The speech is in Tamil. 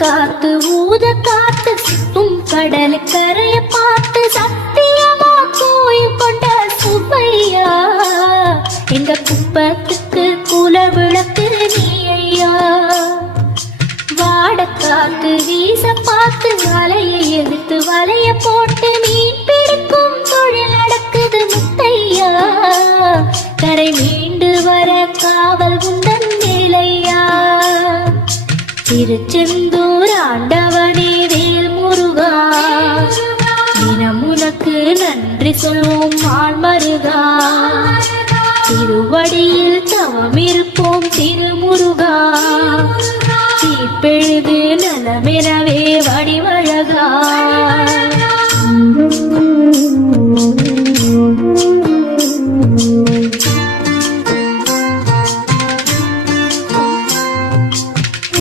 காத்து ஊத காத்து சுத்தும் கடல் கரைய பார்த்து சத்தியமா கோயில் கொண்ட சுப்பையா எங்க குப்பத்துக்கு குல விளக்கு நீ ஐயா. வாட காத்து வீச பார்த்து வலையை எடுத்து வலைய போட்டு மீன் பிடிக்கும் தொழில் நடக்குது முத்தையா. கரை மீண்டு வர காவல் உந்தன் வேலையா. திருச்செந்தூர் ஆண்டவனே வேல் முருகா தினம் உனக்கு நன்றி சொல்வோம் ஆழ்மருகா. திருவடியில் தவம் இருப்போம் திருமுருகா.